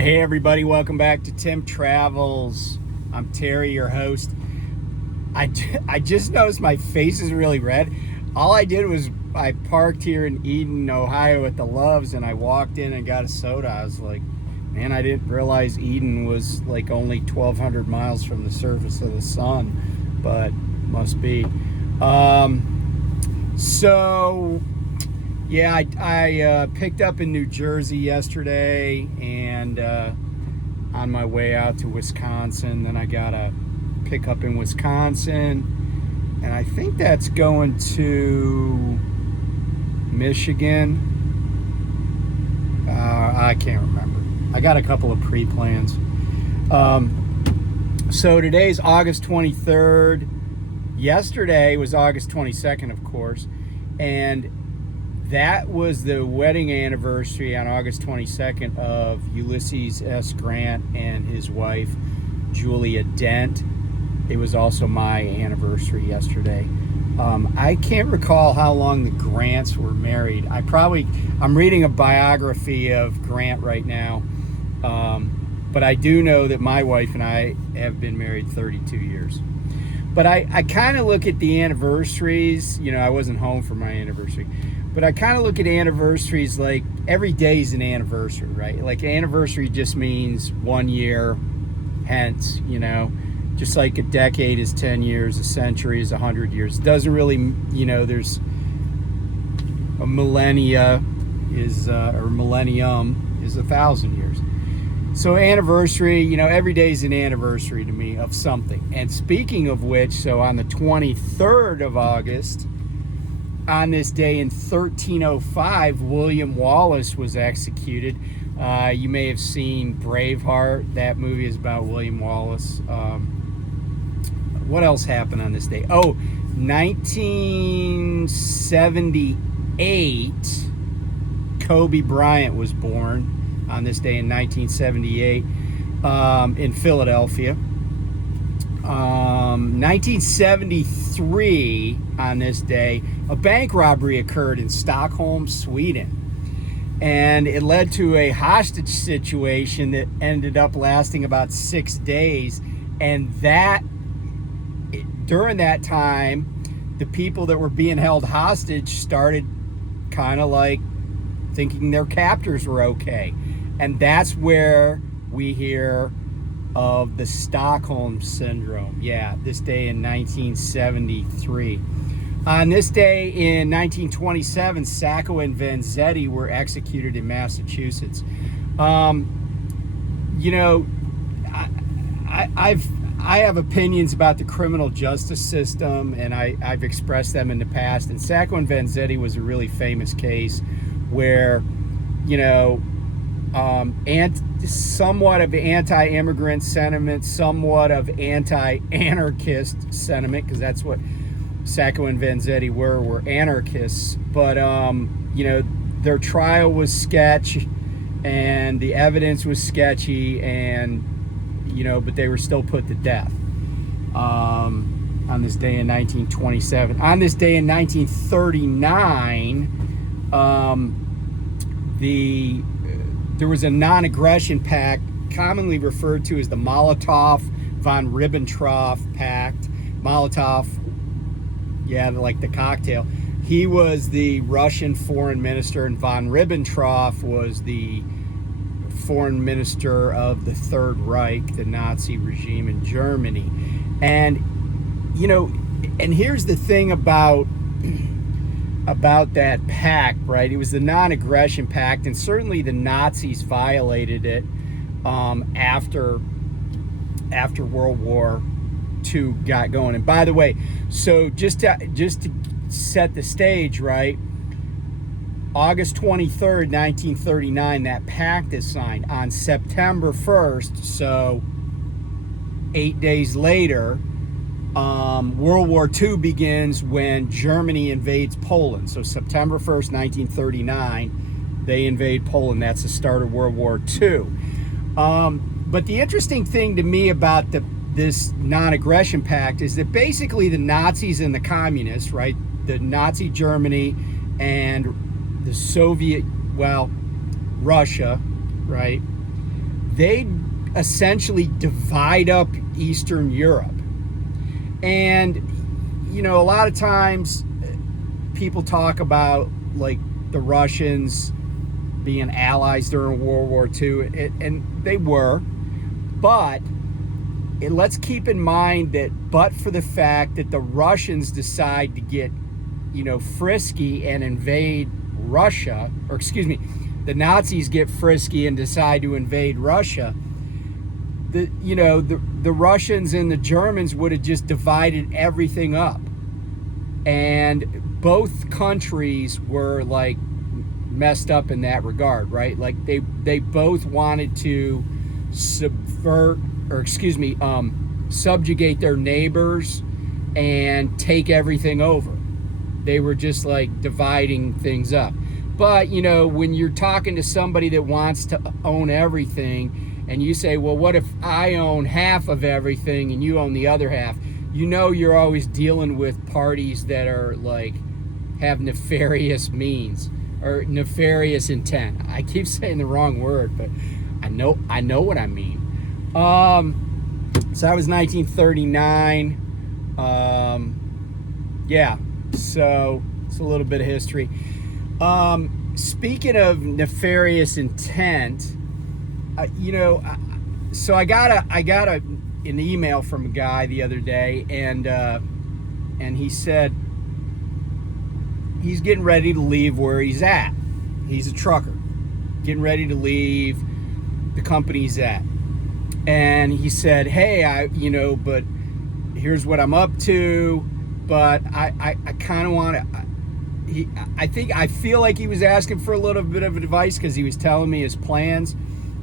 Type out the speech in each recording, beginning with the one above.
Hey everybody, welcome back to Tim Travels. I'm Terry, your host. I just noticed my face is really red. All I did was I parked here in Eden, Ohio at the Loves, and I walked in and got a soda. I was like, man, I didn't realize Eden was like only 1,200 miles from the surface of the sun, but must be. Yeah, I picked up in New Jersey yesterday, and on my way out to Wisconsin, then I got a pickup in Wisconsin, and I think that's going to Michigan. I can't remember. I got a couple of pre-plans. So today's August 23rd. Yesterday was August 22nd, of course, and that was the wedding anniversary on August 22nd of Ulysses S. Grant and his wife, Julia Dent. It was also my anniversary yesterday. I can't recall how long the Grants were married. I'm reading a biography of Grant right now, but I do know that my wife and I have been married 32 years. But I kind of look at the anniversaries. You know, I wasn't home for my anniversary. But I kind of look at anniversaries like every day is an anniversary, right? Like anniversary just means 1 year, hence, you know, just like a decade is 10 years, a century is 100 years. It doesn't really, you know, there's a millennia is, or millennium is 1,000 years. So anniversary, you know, every day is an anniversary to me of something. And speaking of which, so on the 23rd of August, on this day in 1305, William Wallace was executed. You may have seen Braveheart. That movie is about William Wallace. What else happened on this day? Oh, 1978, Kobe Bryant was born on this day in 1978 in Philadelphia. 1973, on this day, a bank robbery occurred in Stockholm, Sweden. And it led to a hostage situation that ended up lasting about 6 days. And during that time, the people that were being held hostage started kind of like thinking their captors were okay. And that's where we hear of the Stockholm Syndrome. Yeah, this day in 1973. On this day in 1927, Sacco and Vanzetti were executed in Massachusetts. You know, I have opinions about the criminal justice system, and I've expressed them in the past. And Sacco and Vanzetti was a really famous case where, you know, somewhat of anti-immigrant sentiment, somewhat of anti-anarchist sentiment, because that's what Sacco and Vanzetti were anarchists. But you know, their trial was sketch, and the evidence was sketchy, and you know, but they were still put to death on this day in 1927. On this day in 1939, there was a non-aggression pact, commonly referred to as the Molotov-von Ribbentrop Pact. Molotov, yeah, like the cocktail. He was the Russian foreign minister, and von Ribbentrop was the foreign minister of the Third Reich, the Nazi regime in Germany. And, you know, and here's the thing about that pact, right? It was the non-aggression pact, and certainly the Nazis violated it after World War II got going. And by the way, so just to set the stage, right? August 23rd, 1939, that pact is signed. On September 1st, so 8 days later, World War II begins when Germany invades Poland. So September 1st, 1939, they invade Poland. That's the start of World War II. But the interesting thing to me about this non-aggression pact is that basically the Nazis and the communists, right, the Nazi Germany and the Soviet, well, Russia, right, they essentially divide up Eastern Europe. And, you know, a lot of times people talk about like the Russians being allies during World War II, and they were, but let's keep in mind that but for the fact that the Russians decide to get, you know, frisky and invade Russia, or excuse me, the Nazis get frisky and decide to invade Russia, the Russians and the Germans would have just divided everything up. And both countries were like messed up in that regard, right? Like they both wanted to subjugate their neighbors and take everything over. They were just like dividing things up. But, you know, when you're talking to somebody that wants to own everything, and you say, well, what if I own half of everything and you own the other half? You know, you're always dealing with parties that are like, have nefarious means or nefarious intent. I keep saying the wrong word, but I know what I mean. So that was 1939. Yeah, so it's a little bit of history. Speaking of nefarious intent, so I got an email from a guy the other day, and he said he's getting ready to leave where he's at. He's a trucker, getting ready to leave the company he's at. And he said, hey, but here's what I'm up to, but I kind of want to, I feel like he was asking for a little bit of advice because he was telling me his plans.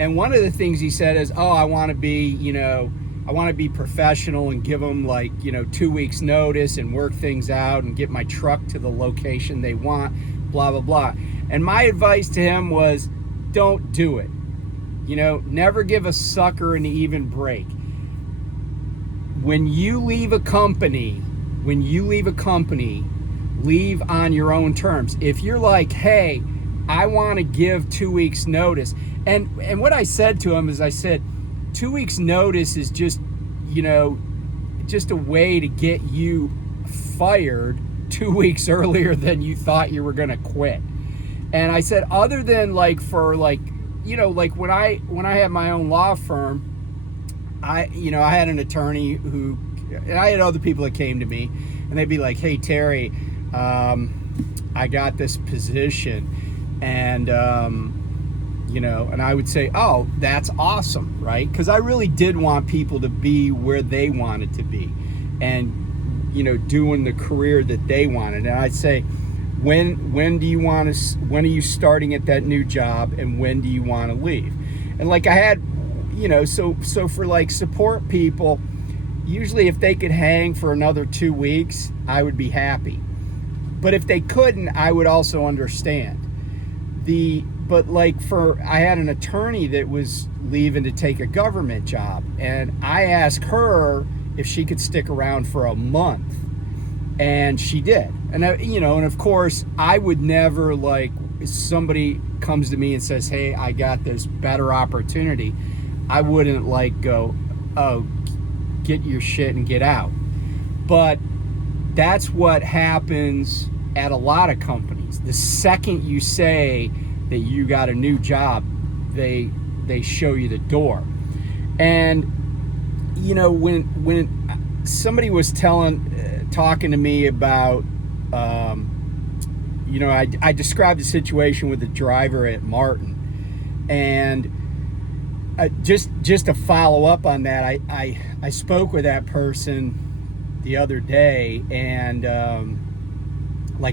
And one of the things he said is, I want to be professional and give them 2 weeks notice and work things out and get my truck to the location they want, blah, blah, blah. And my advice to him was, don't do it. Never give a sucker an even break. When you leave a company, leave on your own terms. If you're like, hey, I want to give 2 weeks notice. And what I said to him is, I said, 2 weeks notice is just a way to get you fired 2 weeks earlier than you thought you were going to quit. And I said, other than when I had my own law firm, I had an attorney who, and I had other people that came to me, and they'd be like, hey, Terry, I got this position, and and I would say, oh, that's awesome, right? Because I really did want people to be where they wanted to be, and doing the career that they wanted. And I'd say, when are you starting at that new job, and when do you want to leave? And I had, so for support people, usually if they could hang for another 2 weeks, I would be happy. But if they couldn't, I would also understand. I had an attorney that was leaving to take a government job, and I asked her if she could stick around for a month, and she did. And and of course, I would never, if somebody comes to me and says, hey, I got this better opportunity, I wouldn't go, oh, get your shit and get out. But that's what happens at a lot of companies. The second you say that you got a new job, they show you the door. And when somebody was talking to me about I described the situation with the driver at Martin, and just to follow up on that, I spoke with that person the other day, and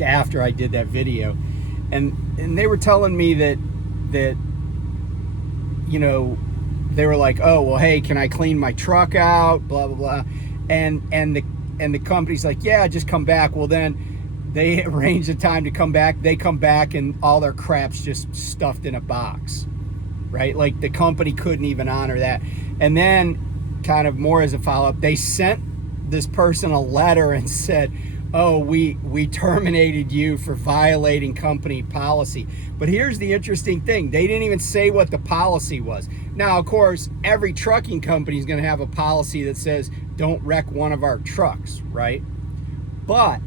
after I did that video, and they were telling me that they were like, oh, well, hey, can I clean my truck out, blah blah blah, and the company's like, yeah, just come back. Well, then they arrange a time to come back. They come back and all their crap's just stuffed in a box, right? The company couldn't even honor that. And then, kind of more as a follow-up, they sent this person a letter and said, oh, we terminated you for violating company policy. But here's the interesting thing. They didn't even say what the policy was. Now, of course, every trucking company is going to have a policy that says don't wreck one of our trucks, right? But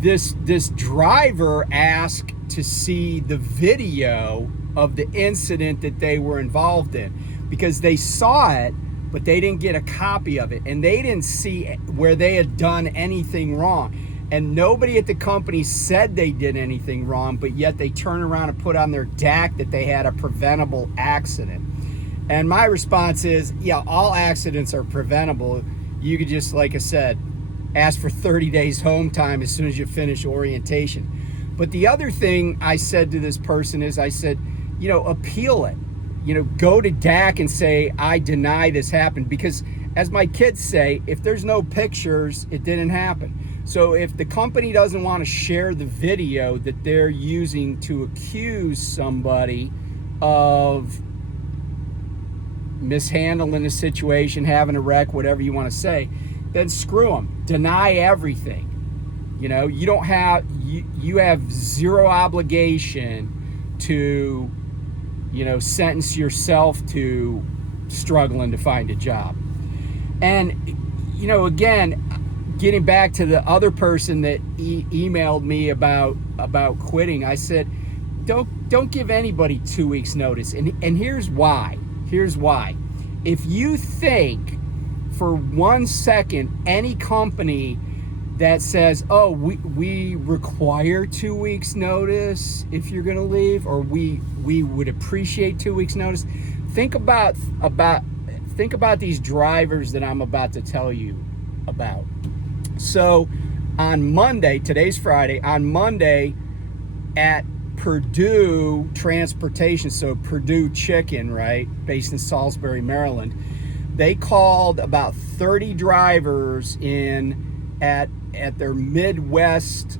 this driver asked to see the video of the incident that they were involved in, because they saw it, but they didn't get a copy of it, and they didn't see where they had done anything wrong. And nobody at the company said they did anything wrong, but yet they turn around and put on their DAC that they had a preventable accident. And my response is, yeah, all accidents are preventable. You could just, like I said, ask for 30 days home time as soon as you finish orientation. But the other thing I said to this person is, I said, appeal it. Go to DAC and say, I deny this happened. Because as my kids say, if there's no pictures, it didn't happen. So if the company doesn't want to share the video that they're using to accuse somebody of mishandling the situation, having a wreck, whatever you want to say, then screw them. Deny everything. You don't have, you have zero obligation to, sentence yourself to struggling to find a job. And, again, getting back to the other person that emailed me about quitting, I said, don't give anybody 2 weeks notice. And here's why. If you think for 1 second any company that says, oh, we require 2 weeks notice if you're going to leave, or we would appreciate 2 weeks notice, think about these drivers that I'm about to tell you about. So on Monday, today's Friday, on Monday at Purdue Transportation, so Purdue Chicken, right, based in Salisbury, Maryland, they called about 30 drivers in at their Midwest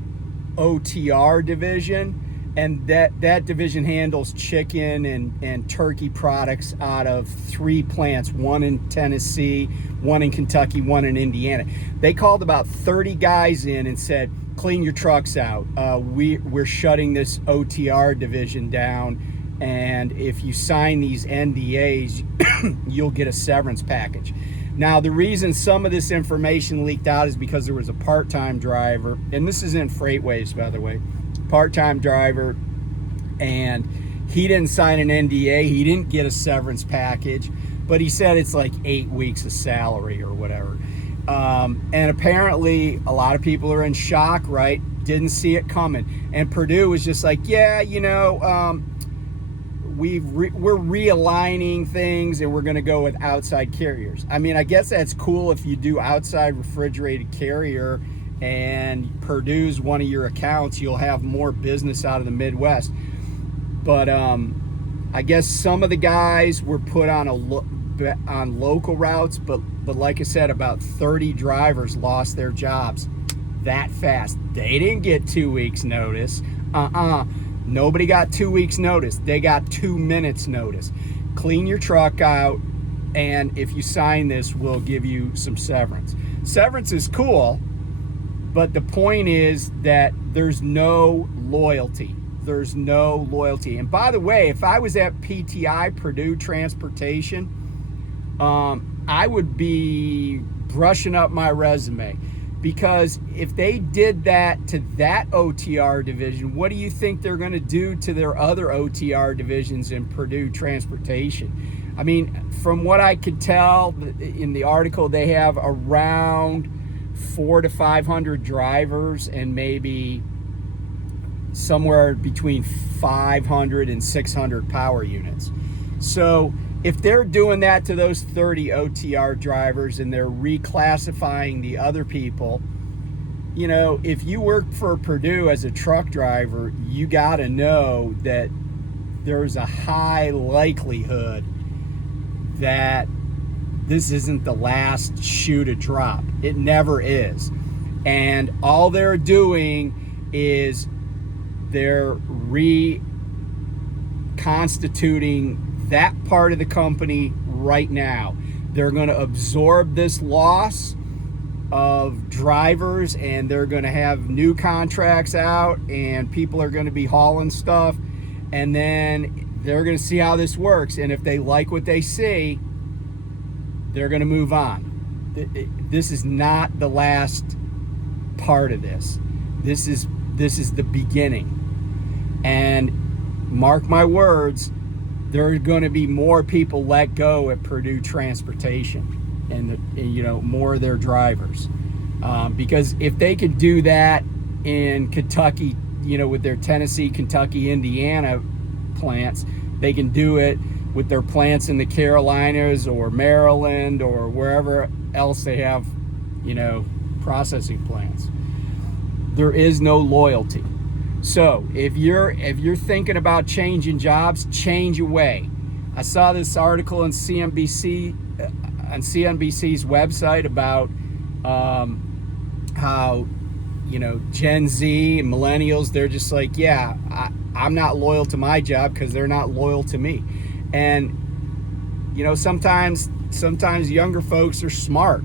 OTR division, and that division handles chicken and turkey products out of 3 plants, one in Tennessee, one in Kentucky, one in Indiana. They called about 30 guys in and said, clean your trucks out. We're shutting this OTR division down, and if you sign these NDAs, you'll get a severance package. Now, the reason some of this information leaked out is because there was a part-time driver, and this is in FreightWaves, by the way, part-time driver, and he didn't sign an NDA. He didn't get a severance package, but he said it's like 8 weeks of salary or whatever. And apparently a lot of people are in shock, right? Didn't see it coming. And Purdue was just like, yeah, we're realigning things and we're going to go with outside carriers. I mean, I guess that's cool if you do outside refrigerated carrier and Purdue's one of your accounts, you'll have more business out of the Midwest. But I guess some of the guys were put on on local routes, but like I said, about 30 drivers lost their jobs that fast. They didn't get 2 weeks notice. Nobody got 2 weeks notice. They got 2 minutes notice. Clean your truck out, and if you sign this, we'll give you some severance. Severance is cool, but the point is that there's no loyalty. There's no loyalty. And by the way, if I was at PTI, Purdue Transportation, I would be brushing up my resume, because if they did that to that OTR division, what do you think they're going to do to their other OTR divisions in Purdue Transportation? I mean, from what I could tell in the article, they have around 400 to 500 drivers and maybe somewhere between 500 and 600 power units. So if they're doing that to those 30 OTR drivers and they're reclassifying the other people, if you work for Purdue as a truck driver, you got to know that there's a high likelihood that this isn't the last shoe to drop. It never is. And all they're doing is they're reconstituting that part of the company right now. They're going to absorb this loss of drivers, and they're going to have new contracts out, and people are going to be hauling stuff, and then they're going to see how this works, and if they like what they see, they're going to move on. This is not the last part of this. This is the beginning. And mark my words, there are going to be more people let go at Purdue Transportation, and more of their drivers, because if they could do that in Kentucky, with their Tennessee, Kentucky, Indiana plants, they can do it with their plants in the Carolinas or Maryland or wherever else they have, processing plants. There is no loyalty. So if you're thinking about changing jobs, change away. I saw this article on CNBC's website about how Gen Z and millennials, they're just like, yeah, I'm not loyal to my job because they're not loyal to me. And sometimes younger folks are smarter,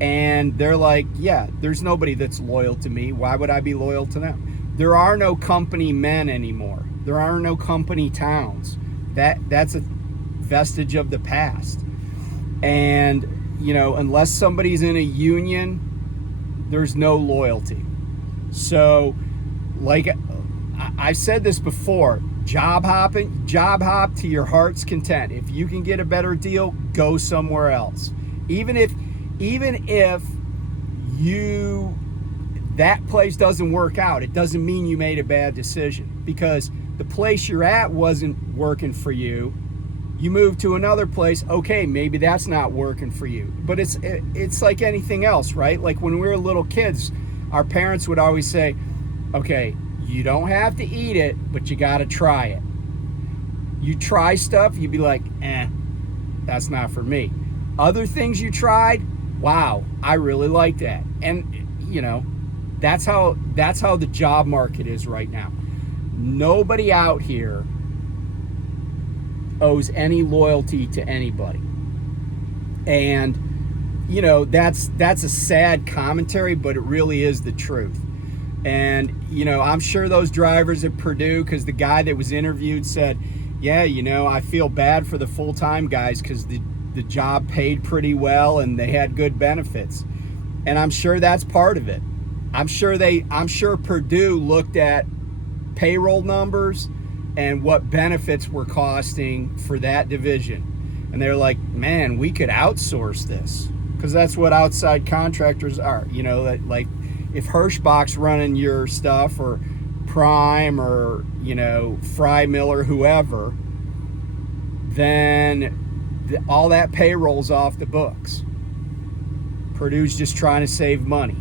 and they're like, yeah, there's nobody that's loyal to me. Why would I be loyal to them? There are no company men anymore. There are no company towns. That's a vestige of the past. And unless somebody's in a union, there's no loyalty. So, like I've said this before, job hop to your heart's content. If you can get a better deal, go somewhere else. Even if that place doesn't work out, it doesn't mean you made a bad decision, because the place you're at wasn't working for you. You move to another place, okay, maybe that's not working for you. But it's like anything else, right? Like when we were little kids, our parents would always say, okay, you don't have to eat it, but you got to try it. You try stuff, you'd be like, that's not for me. Other things you tried, wow, I really like that. And that's how the job market is right now. Nobody out here owes any loyalty to anybody. And that's a sad commentary, but it really is the truth. And I'm sure those drivers at Purdue, because the guy that was interviewed said, yeah, I feel bad for the full-time guys because the job paid pretty well and they had good benefits. And I'm sure that's part of it. I'm sure Purdue looked at payroll numbers and what benefits were costing for that division. And they're like, man, we could outsource this, because that's what outside contractors are. Like if Hirschbach's running your stuff, or Prime, or Fry Miller, whoever, then all that payroll's off the books. Purdue's just trying to save money,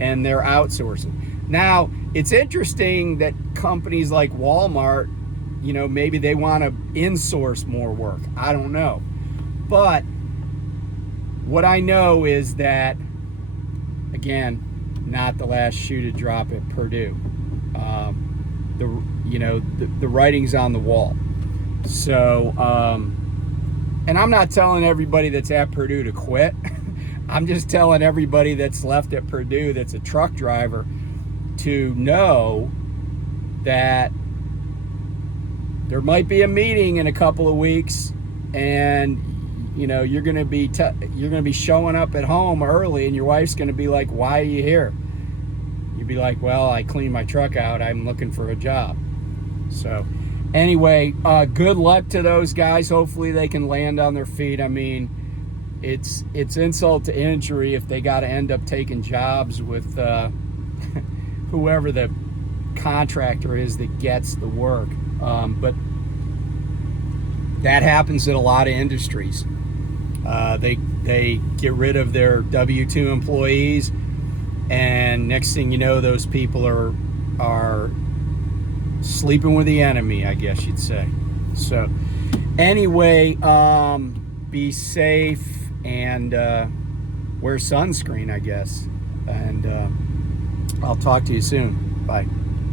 and they're outsourcing. Now, it's interesting that companies like Walmart, maybe they want to insource more work. I don't know. But what I know is that, again, not the last shoe to drop at Purdue. The writing's on the wall. So, and I'm not telling everybody that's at Purdue to quit. I'm just telling everybody that's left at Purdue that's a truck driver to know that there might be a meeting in a couple of weeks, and you're going to be showing up at home early, and your wife's going to be like, why are you here? You'd be like, well, I cleaned my truck out, I'm looking for a job. So anyway, good luck to those guys. Hopefully they can land on their feet. I mean, it's insult to injury if they got to end up taking jobs with whoever the contractor is that gets the work. But that happens in a lot of industries. They get rid of their W-2 employees, and next thing you know, those people are sleeping with the enemy, I guess you'd say. So anyway, be safe and wear sunscreen, I guess. And I'll talk to you soon. Bye.